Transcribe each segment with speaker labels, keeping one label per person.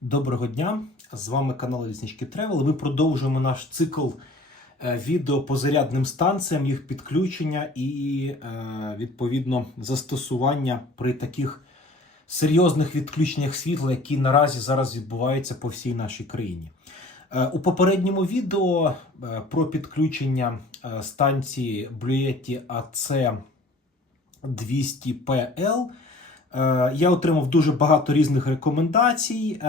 Speaker 1: Доброго дня! З вами канал Ліснички Тревел. Ми продовжуємо наш цикл е, відео по зарядним станціям, їх підключення і е, відповідно застосування при таких серйозних відключеннях світла, які наразі зараз відбуваються по всій нашій країні. Е, У попередньому відео про підключення станції Blue AC 200PL Е, Я отримав дуже багато різних рекомендацій, е,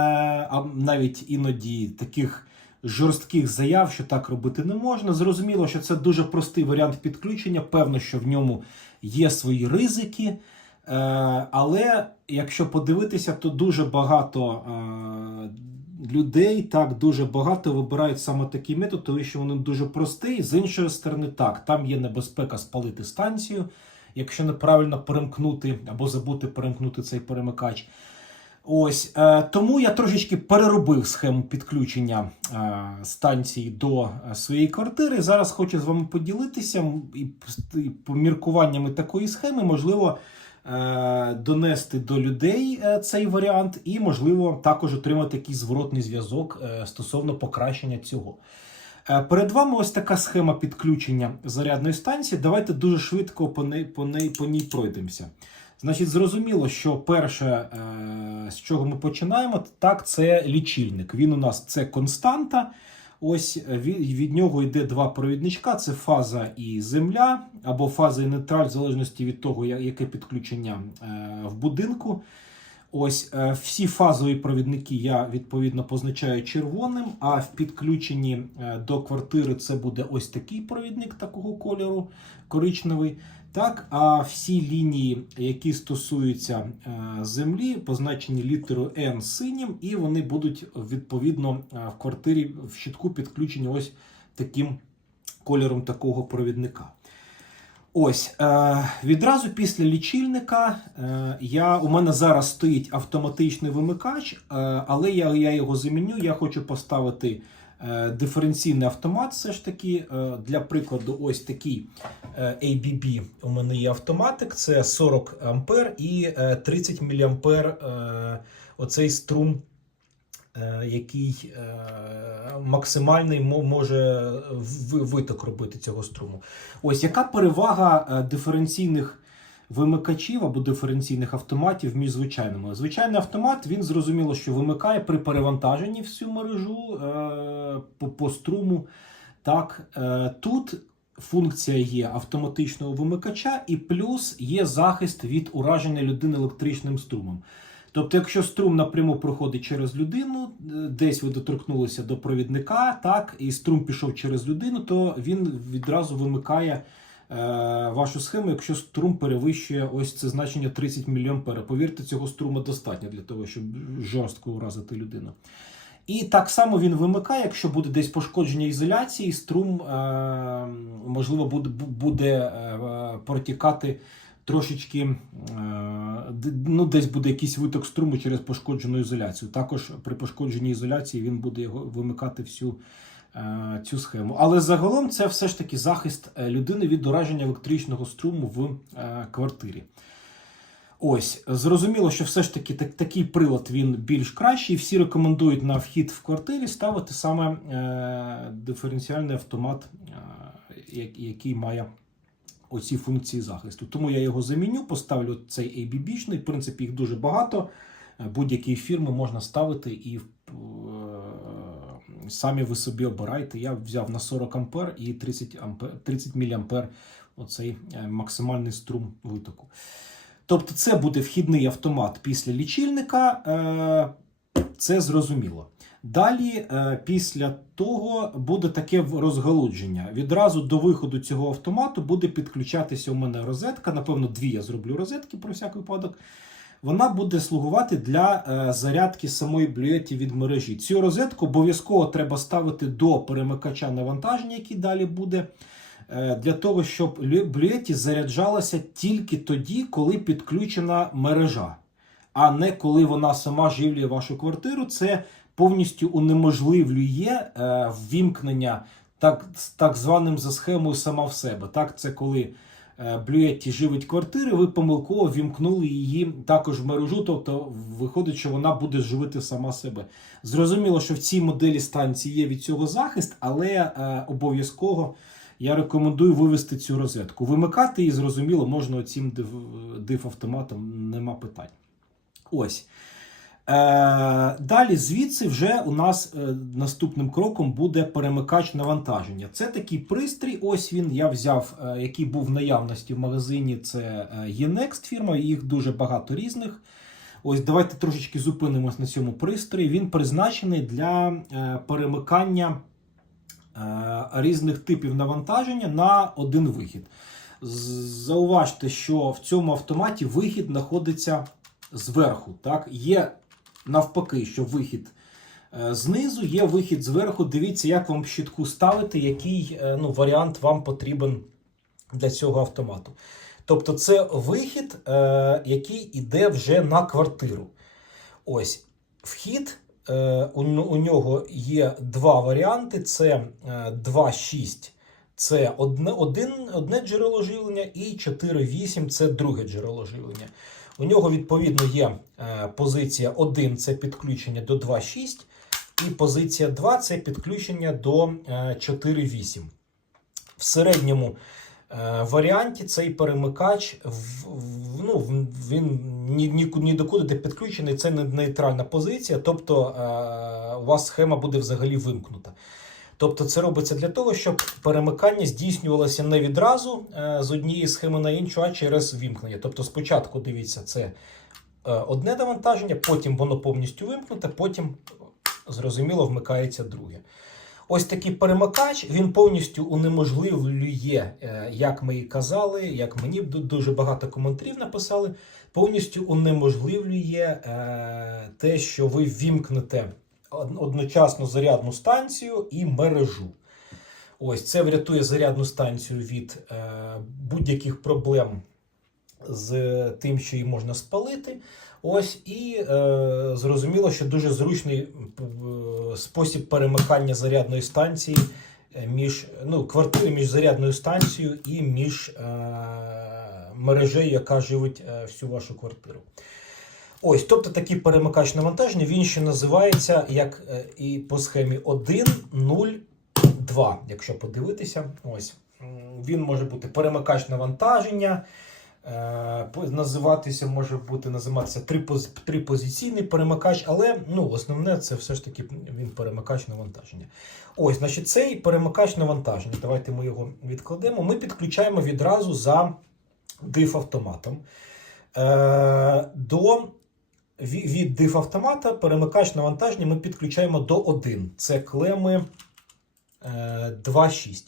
Speaker 1: а навіть іноді таких жорстких заяв, що так робити не можна. Зрозуміло, що це дуже простий варіант підключення. Певно, що в ньому є свої ризики. Е, Але якщо подивитися, то дуже багато е, людей так дуже багато вибирають саме такий метод, тому що він дуже простий. З іншої сторони, так, там є небезпека спалити станцію якщо неправильно перемкнути або забути перемкнути цей перемикач. Ось е, тому я трошечки переробив схему підключення е, станції до е, своєї квартири. Зараз хочу з вами поділитися і, поміркуваннями такої схеми, можливо, донести до людей цей варіант, і, можливо, також отримати якийсь зворотний зв'язок стосовно покращення цього. Е, Перед вами ось така схема підключення зарядної станції. Давайте дуже швидко по ній, по ній, по ній пройдемося. Значить, зрозуміло, що перше, е, з чого ми починаємо, так, це лічильник. Він у нас це константа. Ось е, від, нього йде два провідничка: це фаза і земля, або фаза і нейтраль, в залежності від того, яке підключення в будинку. Ось е, всі фазові провідники я відповідно позначаю червоним, а в підключенні е, до квартири це буде ось такий провідник такого кольору коричневий. Так, а всі лінії, які стосуються е, землі, позначені літерою N синім, і вони будуть відповідно в квартирі в щитку підключені ось таким кольором такого провідника. Ось е, відразу після лічильника е, я, у мене зараз стоїть автоматичний вимикач, е, але я, я його заміню. Я хочу поставити е, диференційний автомат. Все ж таки, е, для прикладу, ось такий е, ABB у мене є автоматик. Це 40 ампер і е, 30 міліампер. Е, оцей струм який е, максимальний може виток робити цього струму. Ось яка перевага е, диференційних вимикачів або диференційних автоматів між звичайними? Звичайний автомат він зрозуміло, що вимикає при перевантаженні всю мережу е, по, струму. Так, е, тут функція є автоматичного вимикача, і плюс є захист від ураження людини електричним струмом. Тобто, якщо струм напряму проходить через людину, е, десь ви доторкнулися до провідника, так, і струм пішов через людину, то він відразу вимикає е, вашу схему, якщо струм перевищує ось це значення 30 мА. Повірте, цього струму достатньо для того, щоб жорстко уразити людину. І так само він вимикає, якщо буде десь пошкодження ізоляції, струм, е, можливо, буде, буде е, протікати трошечки, е, ну, десь буде якийсь виток струму через пошкоджену ізоляцію. Також при пошкодженій ізоляції він буде його вимикати всю е, цю схему. Але загалом це все ж таки захист е, людини від ураження електричного струму в квартирі. Ось, зрозуміло, що все ж таки так, такий прилад він більш кращий. Всі рекомендують на вхід в квартирі ставити саме е, диференціальний автомат, е, який має оці функції захисту. Тому я його заміню, поставлю цей ABB-шний. В принципі, їх дуже багато. Е, Будь-які фірми можна ставити і е, самі ви собі обирайте. Я взяв на 40 ампер і 30 ампер, 30 мА оцей е, максимальний струм витоку. Тобто, це буде вхідний автомат після лічильника. Це зрозуміло. Далі, е, після того, буде таке розгалудження. Відразу до виходу цього автомату буде підключатися у мене розетка. Напевно, дві я зроблю розетки про всяк випадок. Вона буде слугувати для е, зарядки самої блюеті від мережі. Цю розетку обов'язково треба ставити до перемикача навантаження, який далі буде. е, Для того, щоб лю- блюеті заряджалася тільки тоді, коли підключена мережа, а не коли вона сама живлює вашу квартиру. Це повністю унеможливлює е, ввімкнення так, так званим за схемою сама в себе. Так, це коли е, Блюєтті живить квартири, ви помилково вімкнули її також в мережу, тобто виходить, що вона буде живити сама себе. Зрозуміло, що в цій моделі станції є від цього захист, але е, обов'язково я рекомендую вивести цю розетку. Вимикати її, зрозуміло, можна цим диф автоматом, нема питань. Ось. Е, далі звідси вже у нас е, наступним кроком буде перемикач навантаження. Це такий пристрій. Ось він я взяв, е, який був в наявності в магазині. Це Yenext фірма, їх дуже багато різних. Ось давайте трошечки зупинимось на цьому пристрої. Він призначений для перемикання різних типів навантаження на один вихід. Зауважте, що в цьому автоматі вихід знаходиться зверху. Так? Є навпаки, що вихід е, знизу, є вихід зверху. Дивіться, як вам щітку ставити, який е, ну, варіант вам потрібен для цього автомату. Тобто, це вихід, е, який йде вже на квартиру. Ось вхід. У, нього є два варіанти: це е, 2.6 це одне, один, одне джерело живлення, і 4.8 це друге джерело живлення. У нього, відповідно, є е, позиція 1 це підключення до 2.6, і позиція 2 це підключення до е, 4.8. В середньому е, варіанті цей перемикач ну, він ні, ні, ні до куди не підключений, це не нейтральна позиція, тобто е, у вас схема буде взагалі вимкнута. Тобто це робиться для того, щоб перемикання здійснювалося не відразу е, з однієї схеми на іншу, а через вімкнення. Тобто спочатку дивіться, це е, одне навантаження, потім воно повністю вимкнуте, потім зрозуміло вмикається друге. Ось такий перемикач він повністю унеможливлює, е, як ми і казали, як мені дуже багато коментарів написали. Повністю унеможливлює е, те, що ви вімкнете одночасно зарядну станцію і мережу. Ось це врятує зарядну станцію від е, будь-яких проблем з тим, що її можна спалити. Ось і е, зрозуміло, що дуже зручний спосіб перемикання зарядної станції е, між ну, квартири між зарядною станцією і між е, мережею, яка живить е, всю вашу квартиру. Ось, тобто такий перемикач навантаження, він ще називається як е, і по схемі 1.0.2, якщо подивитися. Ось. Він може бути перемикач навантаження. е, Називатися може бути називатися трипозиційний перемикач, але ну, основне це все ж таки він перемикач навантаження. Ось, значить, цей перемикач навантаження. Давайте ми його відкладемо. Ми підключаємо відразу за диф-автоматом. Е, до ві- від диф-автомата перемикач навантаження ми підключаємо до 1. Це клеми е, 2.6.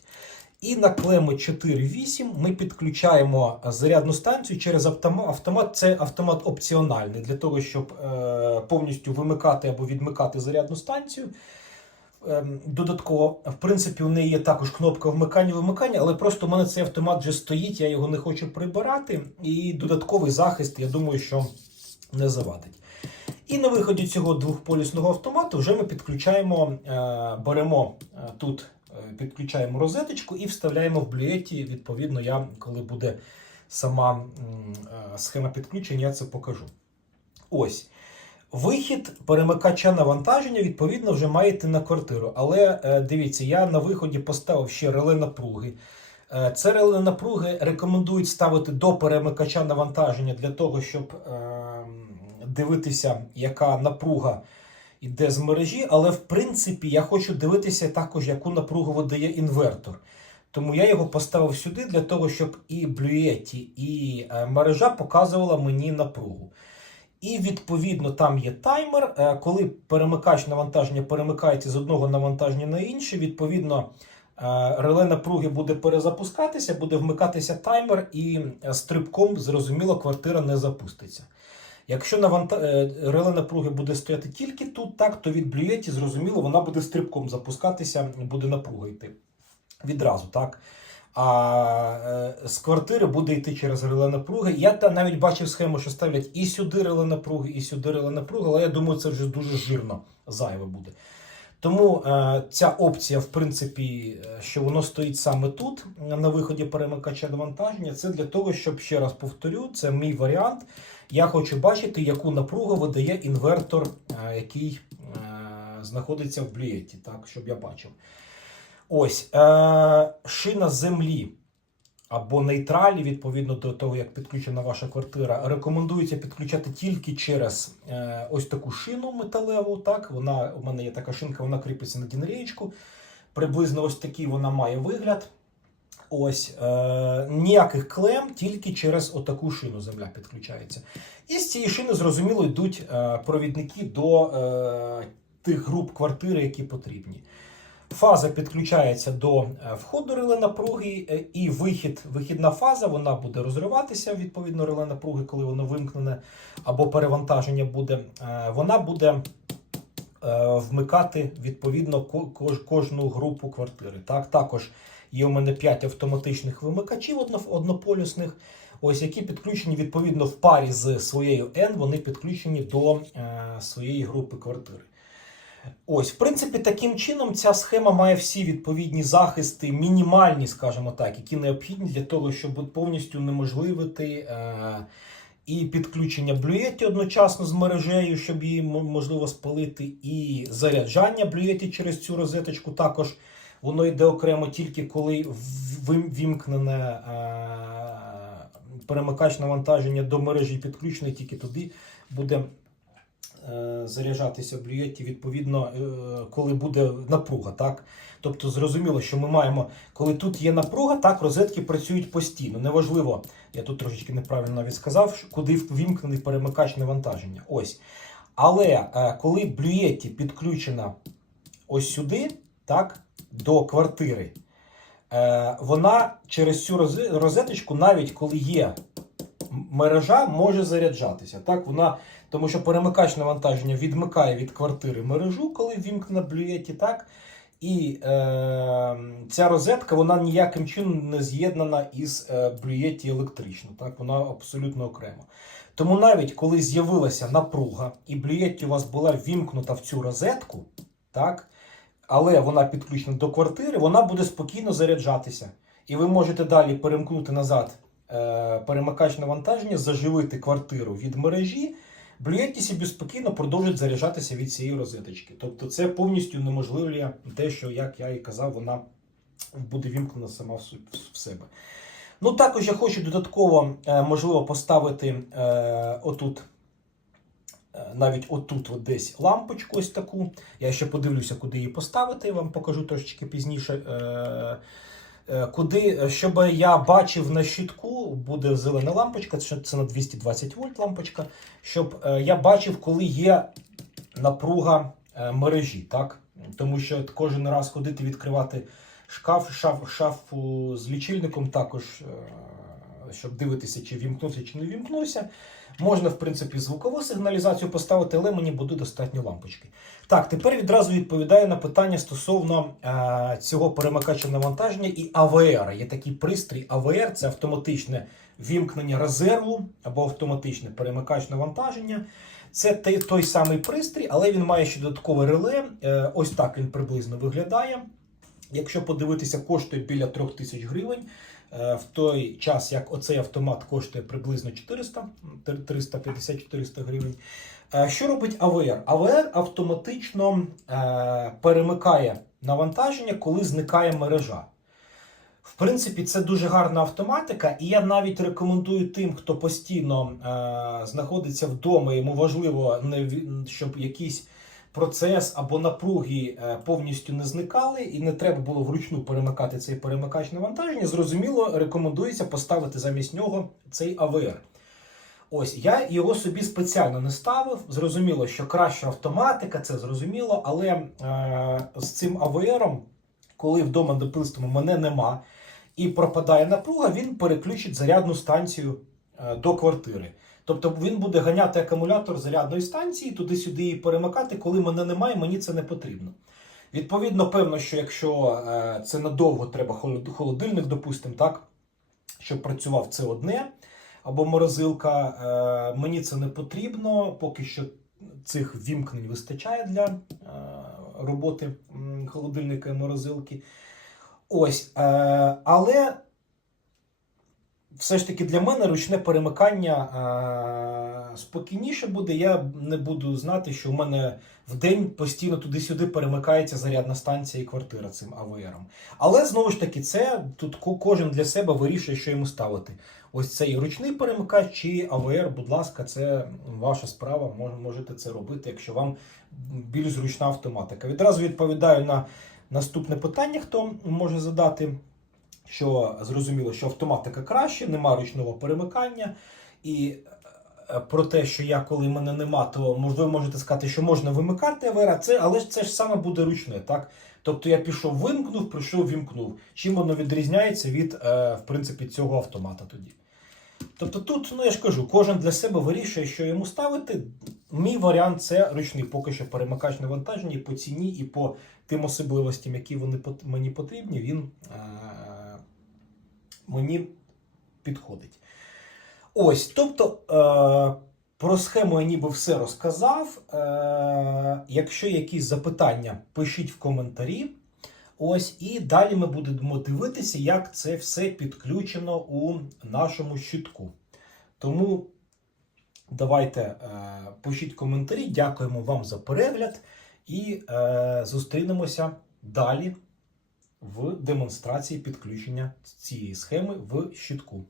Speaker 1: І на клеми 4.8 ми підключаємо зарядну станцію через автомат. Це автомат опціональний для того, щоб е, повністю вимикати або відмикати зарядну станцію. Ем, Додатково, в принципі, у неї є також кнопка вмикання-вимикання, але просто у мене цей автомат вже стоїть, я його не хочу прибирати. І додатковий захист, я думаю, що не завадить. І на виході цього двохполюсного автомату вже ми підключаємо, е, беремо е, тут, е, підключаємо розеточку і вставляємо в блюєті. Відповідно, я, коли буде сама схема підключення, я це покажу. Ось. Вихід перемикача навантаження, відповідно, вже має йти на квартиру. Але дивіться, я на виході поставив ще реле напруги. Е, Це напруги рекомендують ставити до перемикача навантаження для того, щоб е, дивитися, яка напруга йде з мережі. Але в принципі я хочу дивитися також, яку напругу видає інвертор. Тому я його поставив сюди для того, щоб і блюєті, і е, мережа показувала мені напругу. І відповідно там є таймер. Е, Коли перемикач навантаження перемикається з одного навантаження на інше, відповідно реле напруги буде перезапускатися, буде вмикатися таймер, і е, стрибком, зрозуміло, квартира не запуститься. Якщо наванта... е, реле напруги буде стояти тільки тут, так, то від блюєті, зрозуміло, вона буде стрибком запускатися, буде напруга йти відразу, так. А е, з квартири буде йти через реле напруги. Я та навіть бачив схему, що ставлять і сюди реле напруги, і сюди реле напруги, але я думаю, це вже дуже жирно зайве буде. Тому е, ця опція, в принципі, е, що воно стоїть саме тут, на виході перемикача навантаження, це для того, щоб ще раз повторю, це мій варіант. Я хочу бачити, яку напругу видає інвертор, е, який знаходиться в блієті, так, щоб я бачив. Ось шина землі або нейтралі, відповідно до того, як підключена ваша квартира, рекомендується підключати тільки через е, ось таку шину металеву. Так, вона у мене є така шинка, вона кріпиться на дінеєчку. Приблизно ось такий вона має вигляд. Ось е, ніяких клем, тільки через отаку шину земля підключається. І з цієї шини, зрозуміло, йдуть е, провідники до е, тих груп квартири, які потрібні. Фаза підключається до е, входу реле напруги, е, і вихід, вихідна фаза вона буде розриватися відповідно реле напруги, коли воно вимкнене або перевантаження буде. Е, Вона буде вмикати відповідно кожну групу квартири. Так, також є у мене 5 автоматичних вимикачів одно- однополюсних, ось які підключені відповідно в парі з своєю N, вони підключені до своєї групи квартири. Ось, в принципі, таким чином ця схема має всі відповідні захисти, мінімальні, скажімо так, які необхідні для того, щоб повністю унеможливити е, і підключення блюєті одночасно з мережею, щоб її можливо спалити, і заряджання блюєті через цю розеточку також. Воно йде окремо тільки коли в- вим- вімкнене е, перемикач навантаження до мережі підключений, тільки тоді буде заряджатися в блюєті, відповідно, е, коли буде напруга. Так? Тобто зрозуміло, що ми маємо, коли тут є напруга, так розетки працюють постійно. Неважливо, я тут трошечки неправильно навіть сказав, куди вімкнений перемикач навантаження. Ось. Але е, коли блюєті підключена ось сюди, так, до квартири, е, вона через цю розе- розеточку, навіть коли є мережа, може заряджатися. Так, вона, тому що перемикач навантаження відмикає від квартири мережу, коли вімкнена блюєті, так. І е, ця розетка вона ніяким чином не з'єднана із е, блюєті електрично. Так? Вона абсолютно окремо. Тому навіть коли з'явилася напруга, і блюєті у вас була вімкнута в цю розетку, так? але вона підключена до квартири, вона буде спокійно заряджатися. І ви можете далі перемкнути назад е, перемикач навантаження, заживити квартиру від мережі. Блюєті собі спокійно продовжить заряджатися від цієї розеточки. Тобто це повністю неможливлює те, що, як я і казав, вона буде вімкнена сама в себе. Ну, також я хочу додатково, е, можливо, поставити е, отут, е, навіть отут от десь лампочку ось таку. Я ще подивлюся, куди її поставити, я вам покажу трошечки пізніше. Е, Куди, е, щоб я бачив на щитку, буде зелена лампочка, це на 220 вольт лампочка, щоб е, я бачив, коли є напруга е, мережі, так? Тому що кожен раз ходити відкривати шкаф, шаф, шафу з лічильником також, щоб дивитися, чи вімкнувся, чи не вімкнувся. Можна, в принципі, звукову сигналізацію поставити, але мені буде достатньо лампочки. Так, тепер відразу відповідаю на питання стосовно е, цього перемикача навантаження і АВР. Є такий пристрій АВР, це автоматичне вімкнення резерву або автоматичне перемикач навантаження. Це той самий пристрій, але він має ще додаткове реле. Е, ось так він приблизно виглядає. Якщо подивитися, коштує біля 3000 гривень. Е, В той час, як оцей автомат коштує приблизно 400, 350-400 гривень. Е, Що робить АВР? АВР автоматично е, перемикає навантаження, коли зникає мережа. В принципі, це дуже гарна автоматика, і я навіть рекомендую тим, хто постійно е, знаходиться вдома, йому важливо, не, щоб якийсь процес або напруги е, повністю не зникали, і не треба було вручну перемикати цей перемикач навантаження. Зрозуміло, рекомендується поставити замість нього цей АВР. Ось я його собі спеціально не ставив. Зрозуміло, що краща автоматика, це зрозуміло, але е, з цим АВРом, коли вдома, допустимо, мене нема і пропадає напруга, він переключить зарядну станцію е, до квартири. Тобто він буде ганяти акумулятор зарядної станції, туди-сюди її перемикати, коли мене немає, мені це не потрібно. Відповідно, певно, що якщо е, це надовго треба холодильник, допустимо, так, щоб працював це одне або морозилка, е, мені це не потрібно, поки що цих вімкнень вистачає для е, роботи холодильника і морозилки. Ось, але все ж таки для мене ручне перемикання е, спокійніше буде. Я не буду знати, що в мене в день постійно туди-сюди перемикається зарядна станція і квартира цим АВРом. Але знову ж таки, це тут кожен для себе вирішує, що йому ставити. Ось цей ручний перемикач чи АВР, будь ласка, це ваша справа. Можете це робити, якщо вам більш зручна автоматика. Відразу відповідаю на наступне питання, хто може задати. Що зрозуміло, що автоматика краще, нема ручного перемикання. І е, про те, що я, коли мене нема, то ви можете сказати, що можна вимикати АВР, це, але ж це ж саме буде ручне, так? Тобто я пішов, вимкнув, прийшов, вімкнув. Чим воно відрізняється від, е, в принципі, цього автомата тоді? Тобто тут, ну я ж кажу, кожен для себе вирішує, що йому ставити. Мій варіант це ручний, поки що перемикач навантаження і по ціні, і по тим особливостям, які вони мені потрібні, він е, мені підходить. Ось, тобто, е, про схему я ніби все розказав. Е, якщо якісь запитання, пишіть в коментарі. Ось, і далі ми будемо дивитися, як це все підключено у нашому щитку. Тому давайте е, пишіть коментарі. Дякуємо вам за перегляд і е, зустрінемося далі в демонстрації підключення цієї схеми в щитку.